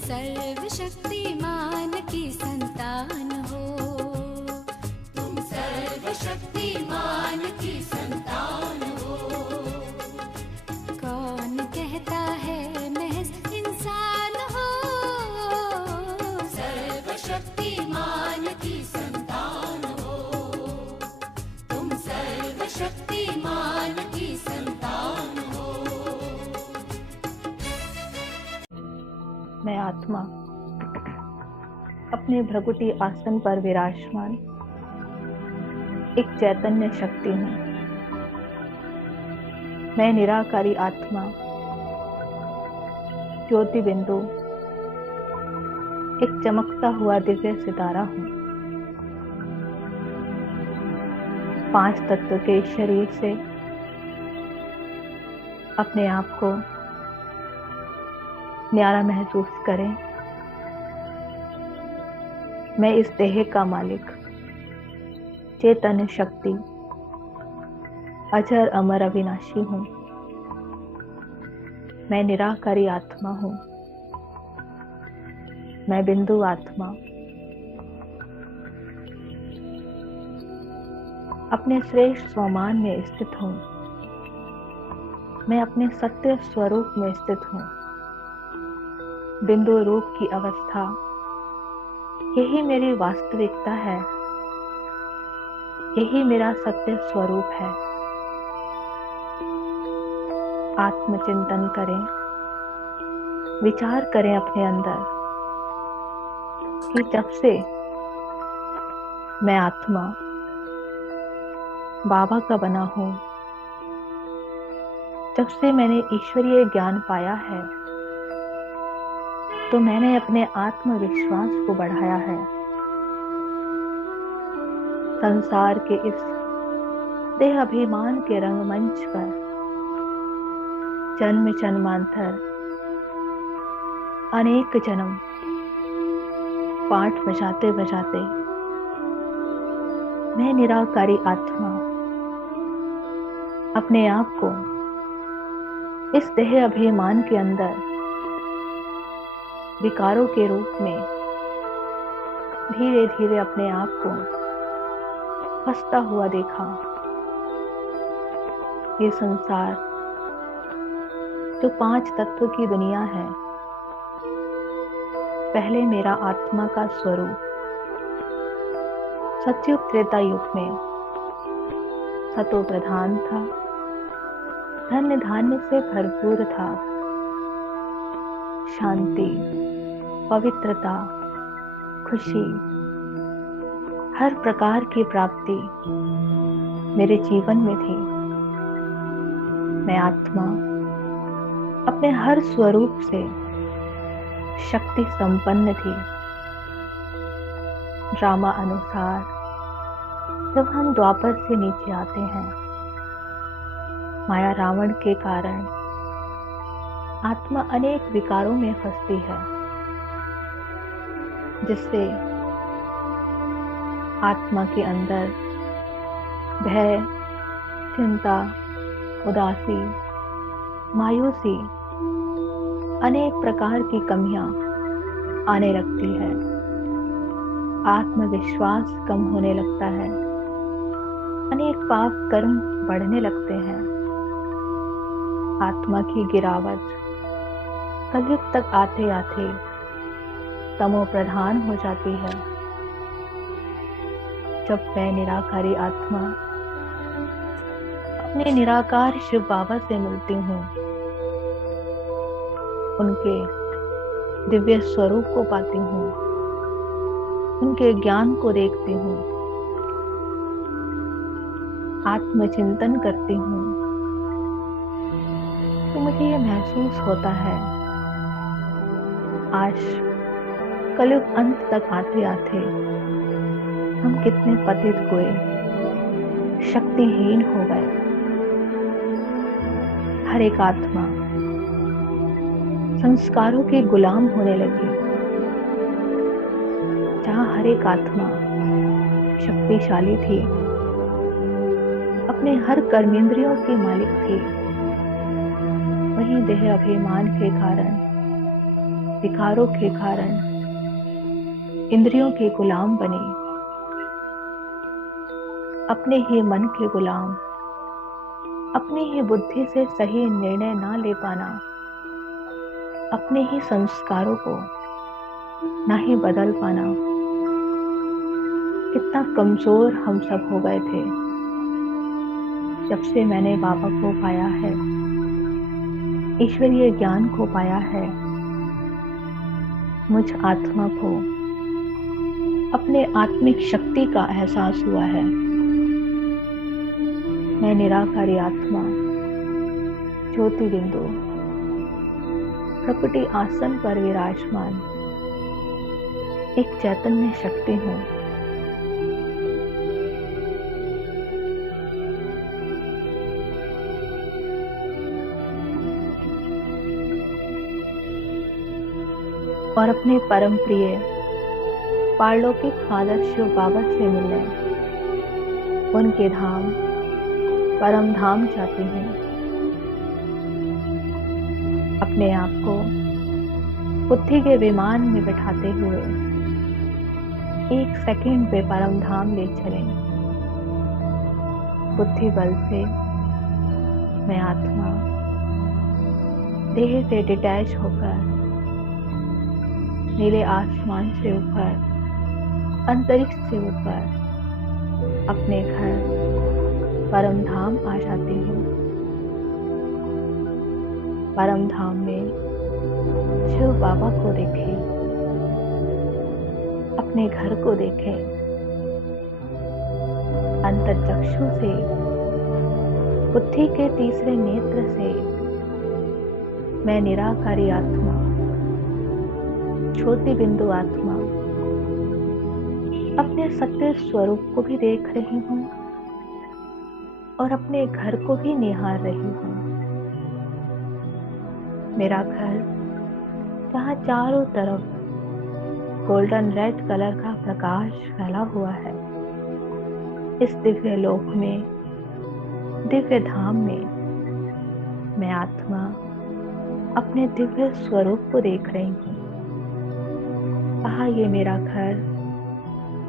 सर्वशक्तिमान की संतान हो। तुम सर्वशक्तिमान की संतान हो। कौन कहता है महज इंसान हो। सर्वशक्तिमान की संतान हो। तुम सर्वशक्तिमान की संतान हो। मैं आत्मा अपने भ्रकुटी आसन पर विराजमान एक चैतन्य शक्ति हूँ। मैं निराकारी आत्मा ज्योति बिंदु एक चमकता हुआ दिव्य सितारा हूँ। 5 तत्व के शरीर से अपने आप को न्यारा महसूस करें। मैं इस देह का मालिक चैतन्य शक्ति अजर अमर अविनाशी हूँ। मैं निराकारी आत्मा हूँ। मैं बिंदु आत्मा अपने श्रेष्ठ स्वमान में स्थित हूँ। मैं अपने सत्य स्वरूप में स्थित हूँ। बिंदु रूप की अवस्था यही मेरी वास्तविकता है। यही मेरा सत्य स्वरूप है। आत्मचिंतन करें, विचार करें अपने अंदर कि जब से मैं आत्मा बाबा का बना हूँ, जब से मैंने ईश्वरीय ज्ञान पाया है, तो मैंने अपने आत्मविश्वास को बढ़ाया है। संसार के इस देह अभिमान के रंगमंच पर जन्म जन्मांतर अनेक जन्म पाठ बजाते बजाते मैं निराकारी आत्मा अपने आप को इस देह अभिमान के अंदर विकारों के रूप में धीरे धीरे अपने आप को फंसता हुआ देखा। ये संसार जो 5 तत्वों की दुनिया है, पहले मेरा आत्मा का स्वरूप सतयुग त्रेता युग में सतो प्रधान था, धन्य धान्य से भरपूर था। शांति, पवित्रता, खुशी, हर प्रकार की प्राप्ति मेरे जीवन में थी। मैं आत्मा अपने हर स्वरूप से शक्ति संपन्न थी। ड्रामा अनुसार जब हम द्वापर से नीचे आते हैं, माया रावण के कारण आत्मा अनेक विकारों में फंसती है, जिससे आत्मा के अंदर भय, चिंता, उदासी, मायूसी, अनेक प्रकार की कमियां आने लगती है। आत्मविश्वास कम होने लगता है। अनेक पाप कर्म बढ़ने लगते हैं। आत्मा की गिरावट कलयुग तक आते आते तमो प्रधान हो जाती है। जब मैं निराकारी आत्मा अपने निराकार शिव बाबा से मिलती हूँ, उनके दिव्य स्वरूप को पाती हूँ, उनके ज्ञान को देखती हूँ, आत्मचिंतन करती हूँ, तो मुझे ये महसूस होता है आज कलयुग अंत तक आते आते हम कितने पतित हुए, शक्तिहीन हो गए। हर एक आत्मा संस्कारों के गुलाम होने लगी। जहाँ हर एक आत्मा शक्तिशाली थी, अपने हर कर्मेंद्रियों के मालिक थी, वहीं देह अभिमान के कारण विकारों के कारण इंद्रियों के गुलाम बने, अपने ही मन के गुलाम, अपनी ही बुद्धि से सही निर्णय ना ले पाना, अपने ही संस्कारों को ना ही बदल पाना। कितना कमजोर हम सब हो गए थे जब से मैंने बाबा को पाया है, ईश्वरीय ज्ञान को पाया है। मुझ आत्मा को अपने आत्मिक शक्ति का एहसास हुआ है। मैं निराकारी आत्मा, ज्योति बिंदु, प्रकृति आसन पर विराजमान एक चैतन्य शक्ति हूँ। और अपने परम प्रिय पारलौकिक फादर शिव बाबा से मिलने उनके धाम परम धाम जाती हूँ। अपने आप को बुद्धि के विमान में बैठाते हुए एक सेकंड पे परम धाम ले चलें। बुद्धि बल से मैं आत्मा देह से डिटैच होकर नीले आसमान से ऊपर, अंतरिक्ष से ऊपर अपने घर परम धाम आ जाती हूँ। परम धाम में शिव बाबा को देखें, अपने घर को देखें। अंतर्चक्षु से, बुद्धि के तीसरे नेत्र से मैं निराकारी आत्मा, ज्योति बिंदु आत्मा अपने सत्य स्वरूप को भी देख रही हूँ और अपने घर को भी निहार रही हूँ। मेरा घर जहाँ चारों तरफ गोल्डन रेड कलर का प्रकाश फैला हुआ है, इस दिव्य लोक में, दिव्य धाम में मैं आत्मा अपने दिव्य स्वरूप को देख रही हूँ। कहा ये मेरा घर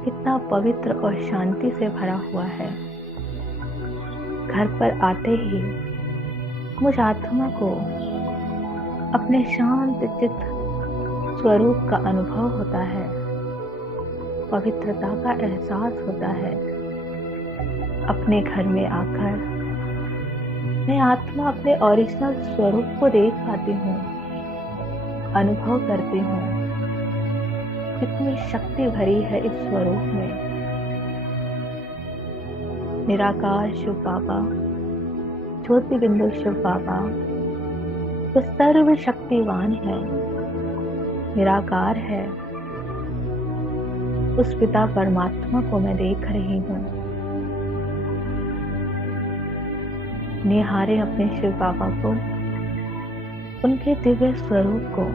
कितना पवित्र और शांति से भरा हुआ है। घर पर आते ही मुझ आत्मा को अपने शांत चित्त स्वरूप का अनुभव होता है, पवित्रता का एहसास होता है। अपने घर में आकर मैं आत्मा अपने ओरिजिनल स्वरूप को देख पाती हूँ, अनुभव करती हूँ। कितनी शक्ति भरी है इस स्वरूप में। निराकार शिव बाबा, ज्योति बिंदु शिव बाबा जो सर्व शक्तिवान है, निराकार है, उस पिता परमात्मा को मैं देख रही हूँ। निहारे अपने शिव बाबा को, उनके दिव्य स्वरूप को।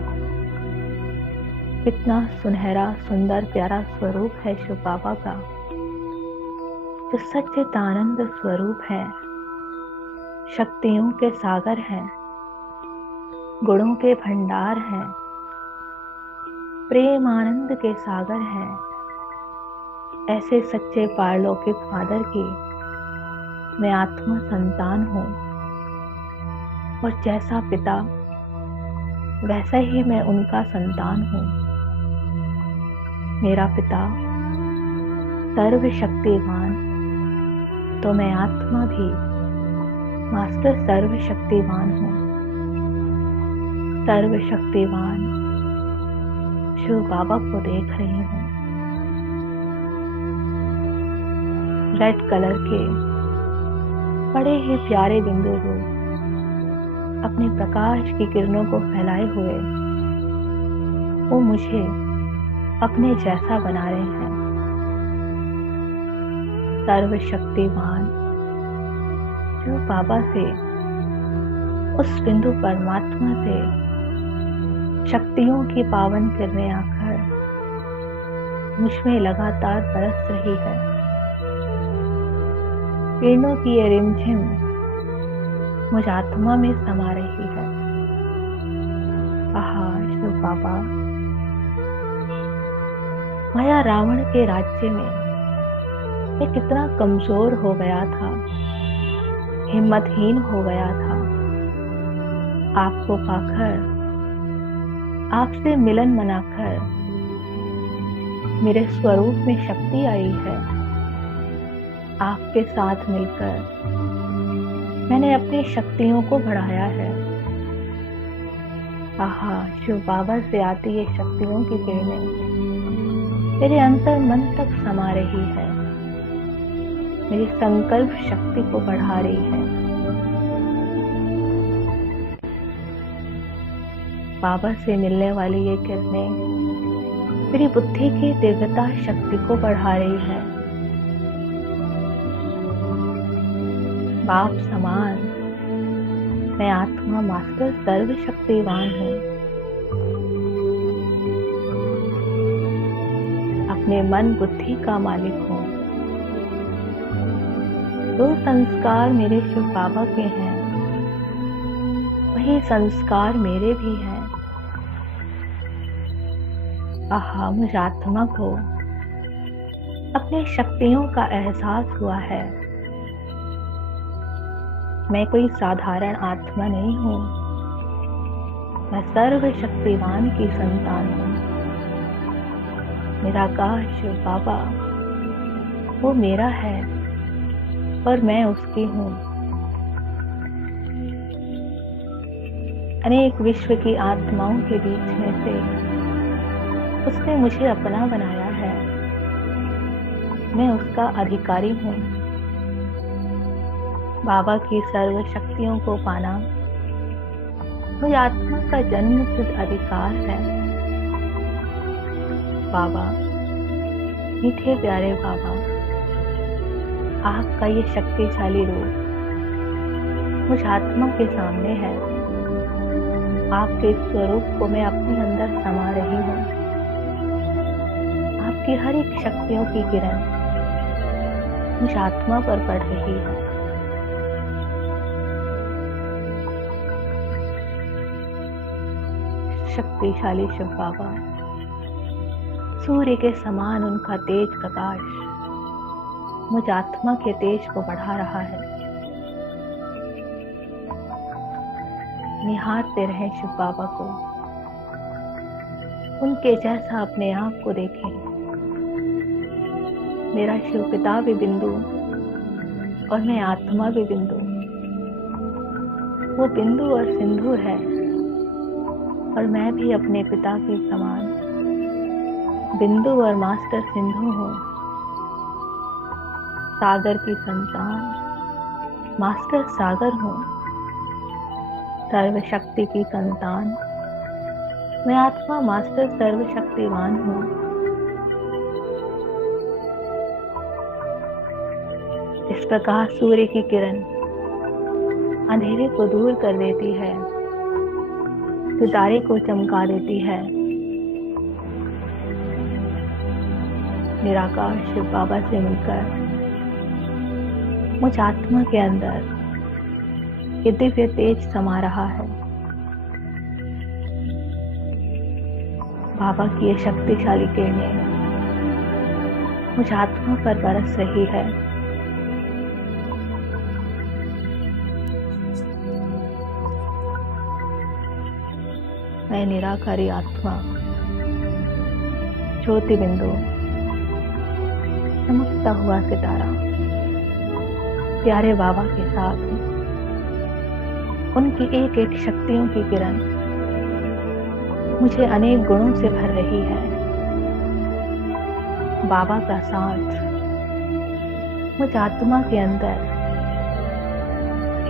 कितना सुनहरा, सुंदर, प्यारा स्वरूप है शिव बाबा का, जो सच्चिदानंद स्वरूप है, शक्तियों के सागर हैं, गुणों के भंडार हैं, प्रेम आनंद के सागर हैं। ऐसे सच्चे पारलौकिक फादर की मैं आत्मा संतान हूँ और जैसा पिता वैसा ही मैं उनका संतान हूँ। मेरा पिता सर्वशक्तिवान, तो मैं आत्मा भी मास्टर सर्वशक्तिवान हूँ। सर्वशक्तिवान शिव बाबा को देख रही हूँ। रेड कलर के बड़े ही प्यारे बिंदु रूप अपने प्रकाश की किरणों को फैलाए हुए वो मुझे अपने जैसा बना रहे हैं। सर्वशक्तिवान जो बाबा से, उस बिंदु परमात्मा से शक्तियों की पावन किरणें आकर मुझमें लगातार बरस रही है। किरणों की ये रिमझिम मुझ आत्मा में समा रही है। आहा शिव बाबा बाबा, माया रावण के राज्य में मैं कितना कमजोर हो गया था, हिम्मतहीन हो गया था। आपको पाकर, आपसे मिलन मनाकर मेरे स्वरूप में शक्ति आई है। आपके साथ मिलकर मैंने अपनी शक्तियों को बढ़ाया है। आहा, शिव बाबा से आती ये शक्तियों की किरणें मेरे अंतर मन तक समा रही है, मेरी संकल्प शक्ति को बढ़ा रही है। बाबा से मिलने वाली ये किरणें मेरी बुद्धि की दिव्यता शक्ति को बढ़ा रही है। बाप समान मैं आत्मा मास्टर सर्वशक्तिवान हूँ। अपने मन बुद्धि का मालिक हूँ। जो संस्कार मेरे शिव बाबा के हैं, वही संस्कार मेरे भी हैं। आहा, मुझ आत्मा को अपनी शक्तियों का एहसास हुआ है। मैं कोई साधारण आत्मा नहीं हूँ, मैं सर्वशक्तिवान की संतान हूँ। मेरा आकाश शिव बाबा वो मेरा है और मैं उसकी हूँ। अनेक विश्व की आत्माओं के बीच में से उसने मुझे अपना बनाया है। मैं उसका अधिकारी हूँ। बाबा की सर्व शक्तियों को पाना मुझे आत्मा का जन्मसिद्ध अधिकार है। बाबा, मीठे प्यारे बाबा, आपका ये शक्तिशाली रूप मुझ आत्मा के सामने है। आपके स्वरूप को मैं अपने अंदर समा रही हूँ। आपकी हर एक शक्तियों की किरण मुझ आत्मा पर पड़ रही है। शक्तिशाली शिव बाबा, सूर्य के समान उनका तेज प्रकाश मुझ आत्मा के तेज को बढ़ा रहा है। निहारते रहें शिव बाबा को, उनके जैसा अपने आप को देखें। मेरा शिव पिता भी बिंदु और मैं आत्मा भी बिंदु। वो बिंदु और सिंधु है और मैं भी अपने पिता के समान बिंदु और मास्टर सिंधु हूँ। सागर की संतान मास्टर सागर हूँ। सर्वशक्ति की संतान मैं आत्मा मास्टर सर्वशक्तिवान हूँ। इस प्रकार सूर्य की किरण अंधेरे को दूर कर देती है, सितारे को चमका देती है। निराकार शिव बाबा से मिलकर मुझ आत्मा के अंदर ये दिव्य तेज समा रहा है। बाबा की ये शक्तिशाली किरणें मुझ आत्मा पर बरस रही है। मैं निराकारी आत्मा ज्योति बिंदु, चमकता हुआ सितारा प्यारे बाबा के साथ हूँ। उनकी एक एक शक्तियों की किरण मुझे अनेक गुणों से भर रही है। बाबा का साथ मुझ आत्मा के अंदर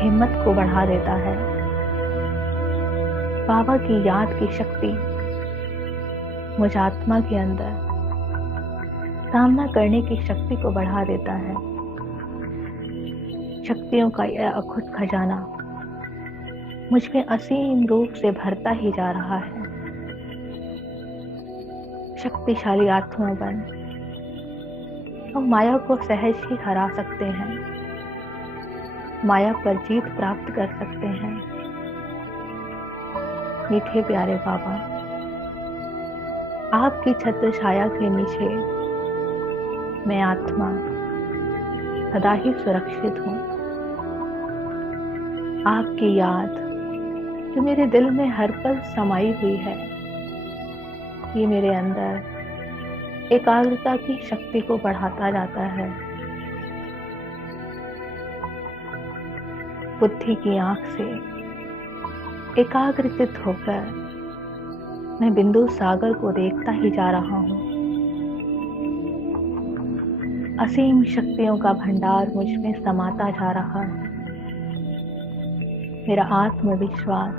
हिम्मत को बढ़ा देता है। बाबा की याद की शक्ति मुझ आत्मा के अंदर सामना करने की शक्ति को बढ़ा देता है। शक्तियों का यह अखुट खजाना मुझ में असीम रूप से भरता ही जा रहा है। शक्तिशाली आत्मा बन हम माया को सहज ही हरा सकते हैं, माया पर जीत प्राप्त कर सकते हैं। मीठे प्यारे बाबा, आपकी छत्र छाया के नीचे मैं आत्मा सदा ही सुरक्षित हूँ। आपकी याद जो मेरे दिल में हर पल समाई हुई है, ये मेरे अंदर एकाग्रता की शक्ति को बढ़ाता जाता है। बुद्धि की आंख से एकाग्रचित होकर मैं बिंदु सागर को देखता ही जा रहा हूँ। असीम शक्तियों का भंडार मुझ में समाता जा रहा है। मेरा आत्मविश्वास,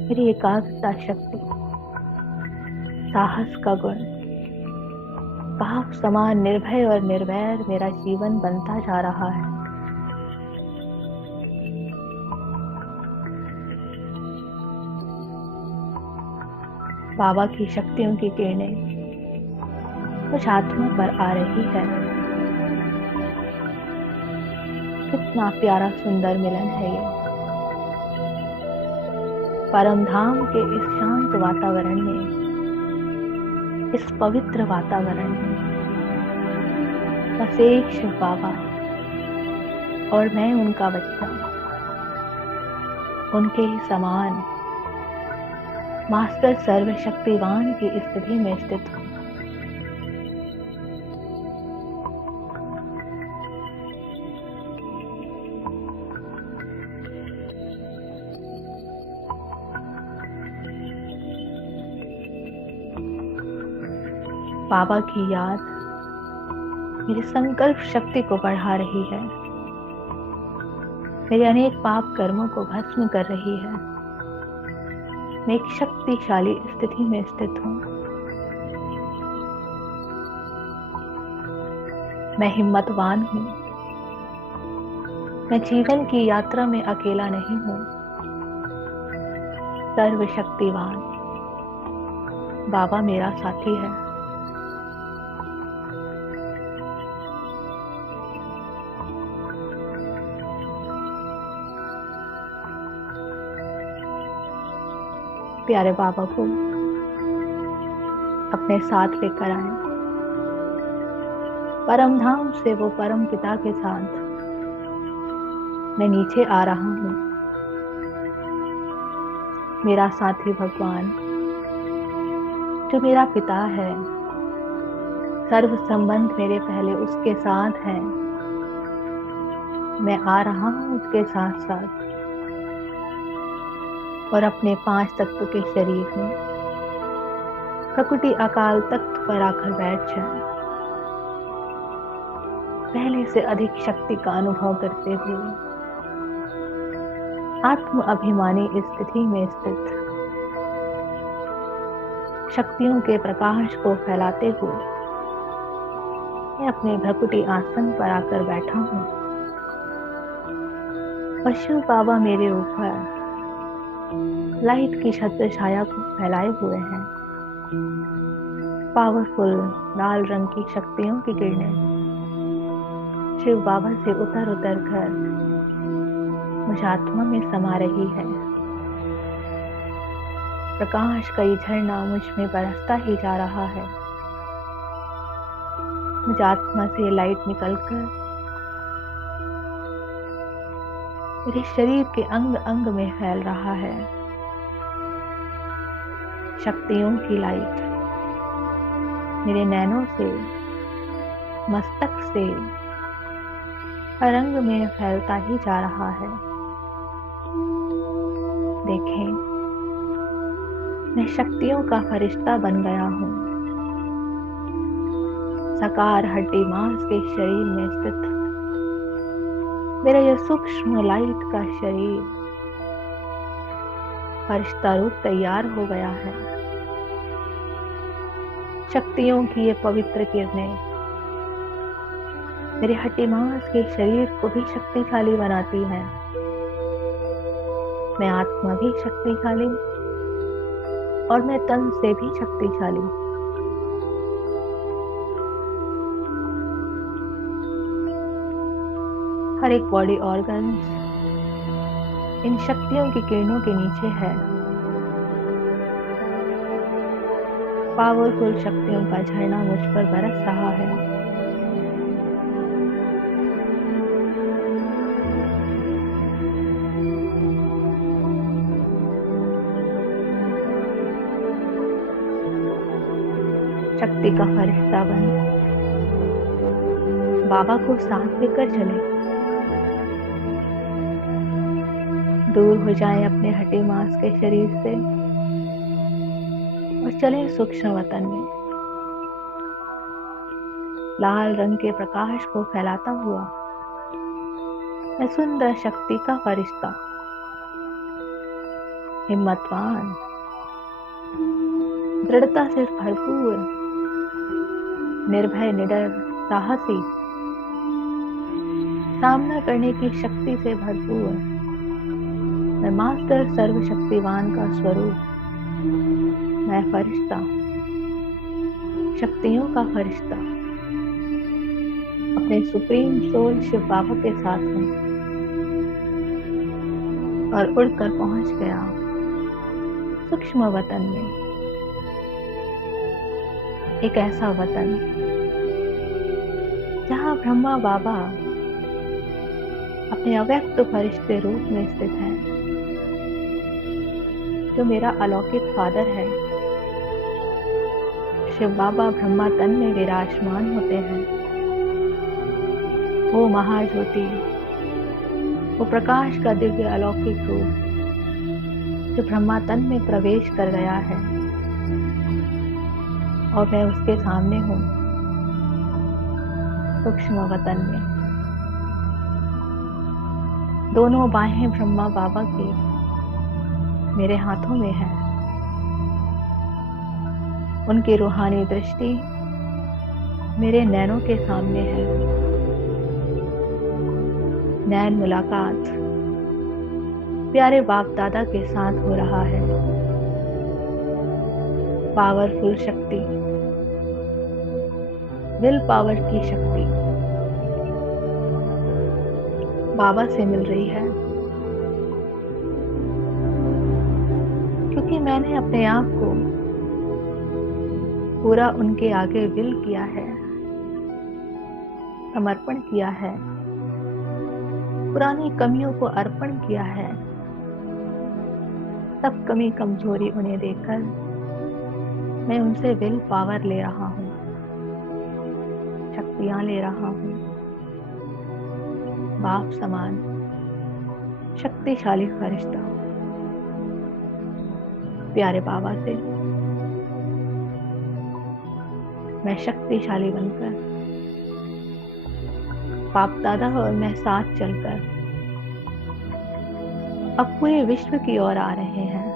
मेरी एकाग्रता शक्ति, साहस का गुण, भाव समान निर्भय और निर्वैर मेरा जीवन बनता जा रहा है। बाबा की शक्तियों की किरणें कुछ आत्मा पर आ रही है। कितना प्यारा सुंदर मिलन है ये। परम धाम के इस शांत वातावरण में, इस पवित्र वातावरण में बस एक शिव बाबा और मैं उनका बच्चा, उनके ही समान मास्टर सर्वशक्तिवान की स्थिति में स्थित हूँ। बाबा की याद मेरी संकल्प शक्ति को बढ़ा रही है, मेरे अनेक पाप कर्मों को भस्म कर रही है। मैं एक शक्तिशाली स्थिति में स्थित हूँ। मैं हिम्मतवान हूँ। मैं जीवन की यात्रा में अकेला नहीं हूँ। सर्वशक्तिवान बाबा मेरा साथी है। प्यारे बाबा को अपने साथ लेकर आए। परम धाम से वो परम पिता के साथ मैं नीचे आ रहा हूँ। मेरा साथी भगवान जो मेरा पिता है, सर्व संबंध मेरे पहले उसके साथ है। मैं आ रहा हूँ उसके साथ साथ और अपने 5 तत्व के शरीर में प्रकृति अकाल तख्त पर आकर बैठ जाए। पहले से अधिक शक्ति का अनुभव करते हुए आत्म अभिमानी स्थिति में स्थित शक्तियों के प्रकाश को फैलाते हुए मैं अपने भ्रकुटी आसन पर आकर बैठा हूँ और शिव बाबा मेरे ऊपर लाइट की छत्र छाया को फैलाए हुए हैं। पावरफुल लाल रंग की शक्तियों की किरणें शिव बाबा से उतर उतर कर मुझ आत्मा में समा रही है। प्रकाश का ये झरना मुझ में बरसता ही जा रहा है। मुझ आत्मा से लाइट निकलकर मेरे शरीर के अंग अंग में फैल रहा है। शक्तियों की लाइट मेरे नैनों से, मस्तक से हर अंग में फैलता ही जा रहा है। देखें, मैं शक्तियों का फरिश्ता बन गया हूँ। साकार हड्डी मांस के शरीर में स्थित मेरा यह सूक्ष्म लाइट का शरीर फरिश्ता रूप तैयार हो गया है। शक्तियों की ये पवित्र किरणें मेरे हड्डी मांस के शरीर को भी शक्तिशाली बनाती हैं। मैं आत्मा भी शक्तिशाली और मैं तन से भी शक्तिशाली। हर एक बॉडी ऑर्गन्स इन शक्तियों की किरणों के नीचे है। पावरफुल शक्तियों का झरना मुझ पर बरस रहा है। शक्ति का फरिश्ता बन बाबा को साथ लेकर चले, दूर हो जाए अपने हटे मांस के शरीर से और चले सूक्ष्म वतन में, लाल रंग के प्रकाश को फैलाता हुआ मैं सुंदर शक्ति का फरिश्ता, हिम्मतवान, दृढ़ता से भरपूर, निर्भय, निडर, साहसी, सामना करने की शक्ति से भरपूर मैं मास्टर सर्वशक्तिवान का स्वरूप, मैं फरिश्ता, शक्तियों का फरिश्ता, अपने सुप्रीम सोल शिव बाबा के साथ हूँ और उड़कर पहुंच गया सूक्ष्म वतन में, एक ऐसा वतन जहाँ ब्रह्मा बाबा अपने अव्यक्त फरिश्ते रूप में स्थित हैं, जो मेरा अलौकिक फादर है। शिव बाबा ब्रह्मा तन में विराजमान होते हैं। वो महाज्योति, वो प्रकाश का दिव्य अलौकिक रूप जो ब्रह्मा तन में प्रवेश कर गया है और मैं उसके सामने हूँ सूक्ष्म वतन में। दोनों बाहें ब्रह्मा बाबा की मेरे हाथों में है। उनकी रूहानी दृष्टि मेरे नैनों के सामने है। नैन मुलाकात प्यारे बाप दादा के साथ हो रहा है। पावरफुल शक्ति, विल पावर की शक्ति बाबा से मिल रही है, क्योंकि मैंने अपने आप को पूरा उनके आगे विल किया है, समर्पण किया है, पुरानी कमियों को अर्पण किया है। सब कमी कमजोरी उन्हें देकर मैं उनसे विल पावर ले रहा हूँ, शक्तियां ले रहा हूँ। बाप समान शक्तिशाली फरिश्ता प्यारे बाबा से मैं शक्तिशाली बनकर बाप दादा और मैं साथ चलकर अब पूरे विश्व की ओर आ रहे हैं।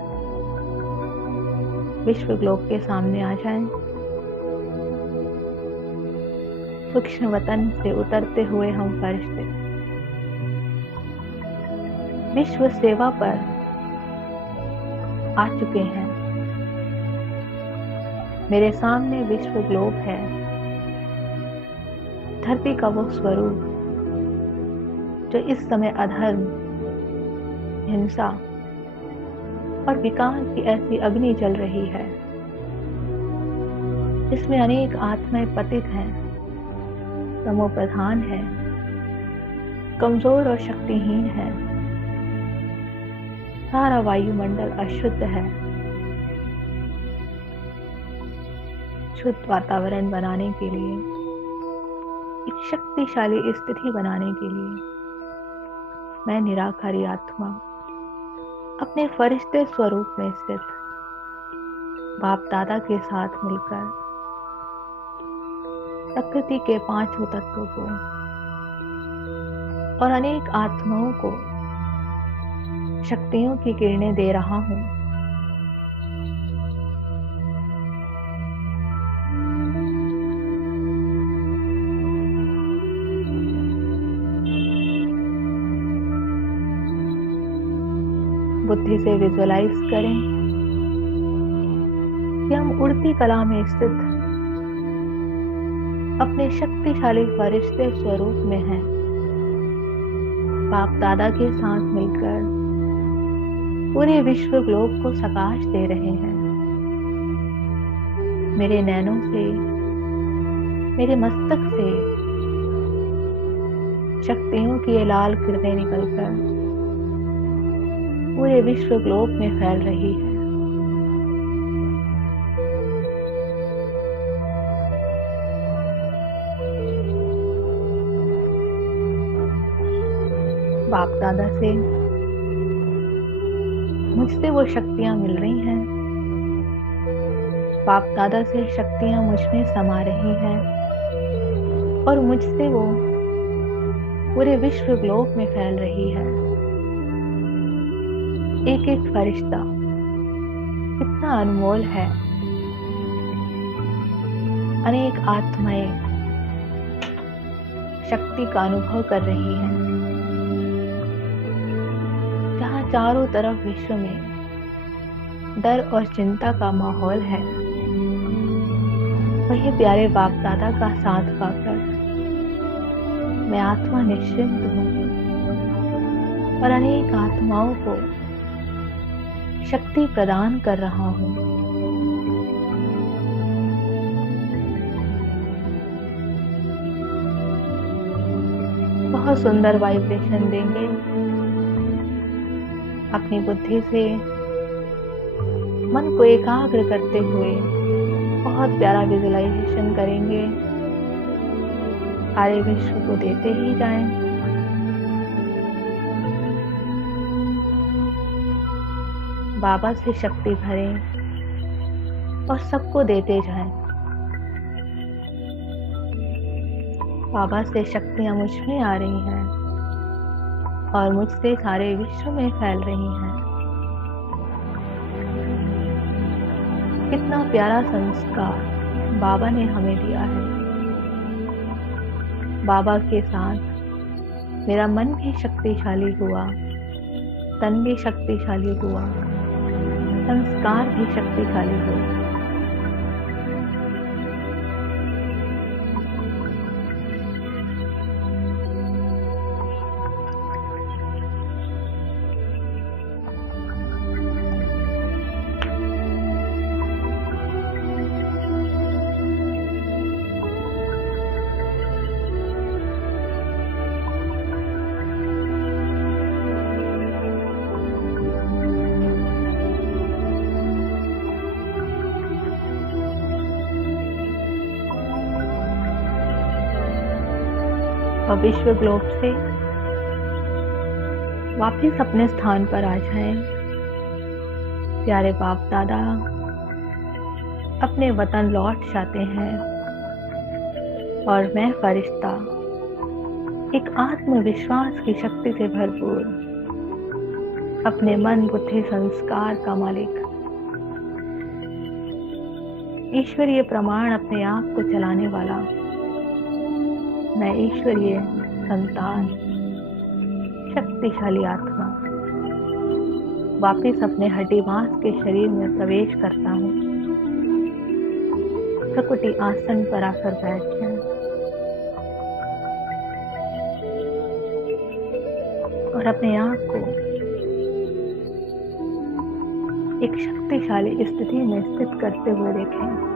विश्व ग्लोब के सामने आ जाएं। सूक्ष्म वतन से उतरते हुए हम फरिश्ते विश्व सेवा पर आ चुके हैं। मेरे सामने विश्व ग्लोब है, धरती का वो स्वरूप जो इस समय अधर्म, हिंसा और विकार की ऐसी अग्नि जल रही है, जिसमें अनेक आत्माएं पतित हैं, तमो प्रधान है, कमजोर और शक्तिहीन है। सारा वायुमंडल अशुद्ध है। शुद्ध वातावरण बनाने के लिए, एक शक्तिशाली स्थिति बनाने के लिए मैं निराकारी आत्मा अपने फरिश्ते स्वरूप में स्थित बाप दादा के साथ मिलकर प्रकृति के पांचों तत्वों को और अनेक आत्माओं को शक्तियों की किरणें दे रहा हूं। बुद्धि से विजुअलाइज करें कि हम उड़ती कला में स्थित अपने शक्तिशाली फरिश्ते स्वरूप में हैं। बाप दादा के साथ मिलकर पूरे विश्व ग्लोब को प्रकाश दे रहे हैं। मेरे नैनों से, मेरे मस्तक से शक्तियों की ये लाल किरणें निकलकर पूरे विश्व ग्लोब में फैल रही है। बाप दादा से मुझसे वो शक्तियां मिल रही हैं। बाप दादा से शक्तियां मुझ में समा रही हैं और मुझसे वो पूरे विश्व ग्लोब में फैल रही है। एक एक फरिश्ता कितना अनमोल है। अनेक आत्माएं शक्ति का अनुभव कर रही हैं। जहाँ चारों तरफ विश्व में डर और चिंता का माहौल है, वही प्यारे बाप दादा का साथ पाकर मैं आत्मा निश्चिंत हूँ और अनेक आत्माओं को शक्ति प्रदान कर रहा हूँ। बहुत सुंदर वाइब्रेशन देंगे। अपनी बुद्धि से मन को एकाग्र करते हुए बहुत प्यारा विजुअलाइजेशन करेंगे। सारे विश्व को देते ही जाएं। बाबा से शक्ति भरें और सबको देते जाएं। बाबा से शक्तियां मुझ में आ रही हैं और मुझसे सारे विश्व में फैल रही हैं। कितना प्यारा संस्कार बाबा ने हमें दिया है। बाबा के साथ मेरा मन भी शक्तिशाली हुआ, तन भी शक्तिशाली हुआ, संस्कार भी शक्तिशाली हुआ। और विश्व ग्लोब से वापस अपने स्थान पर आ जाएं। प्यारे बाप दादा अपने वतन लौट जाते हैं और मैं फरिश्ता एक आत्मविश्वास की शक्ति से भरपूर अपने मन बुद्धि संस्कार का मालिक ईश्वरीय प्रमाण अपने आप को चलाने वाला मैं ईश्वरीय संतान शक्तिशाली आत्मा वापिस अपने हड्डी मांस के शरीर में प्रवेश करता हूँ। प्रकृति आसन पर आकर बैठ जाएं और अपने आप को एक शक्तिशाली स्थिति में स्थित करते हुए देखें।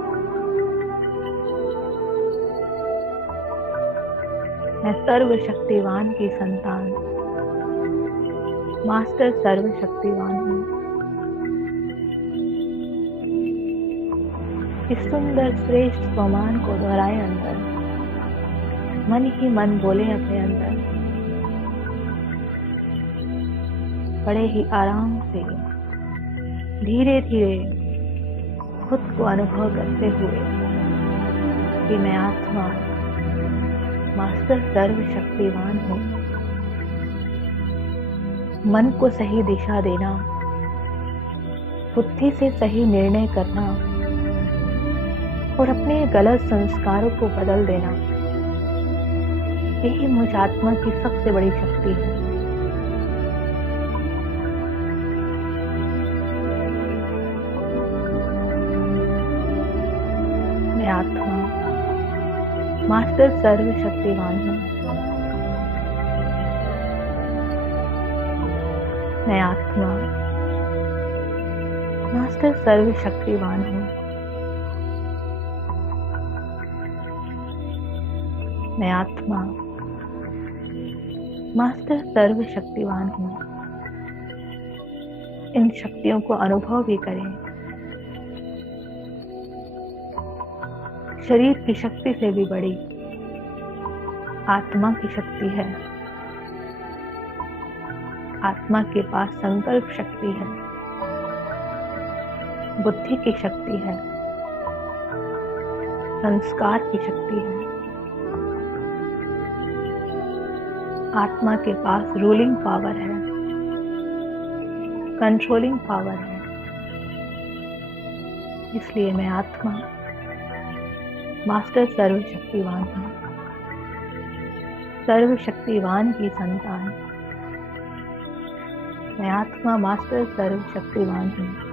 मैं सर्वशक्तिवान की संतान मास्टर सर्वशक्तिवान हूँ। इस सुंदर श्रेष्ठ स्वमान को दोहराए अंदर, मन ही मन बोले अपने अंदर, बड़े ही आराम से धीरे धीरे खुद को अनुभव करते हुए कि मैं आत्मा मास्टर सर्वशक्तिवान हूँ। मन को सही दिशा देना, बुद्धि से सही निर्णय करना और अपने गलत संस्कारों को बदल देना, यही मुझ आत्मा की सबसे बड़ी शक्ति है। मैं आत्मा मास्टर सर्वशक्तिवान हूँ। मैं आत्मा मास्टर सर्वशक्तिवान हूँ। मैं आत्मा मास्टर सर्वशक्तिवान हूँ। इन शक्तियों को अनुभव भी करें। शरीर की शक्ति से भी बड़ी आत्मा की शक्ति है। आत्मा के पास संकल्प शक्ति है, बुद्धि की शक्ति है, संस्कार की शक्ति है। आत्मा के पास रूलिंग पावर है, कंट्रोलिंग पावर है। इसलिए मैं आत्मा मास्टर सर्वशक्तिवान हूँ, सर्वशक्तिवान की संतान। मैं आत्मा मास्टर सर्वशक्तिवान हूँ।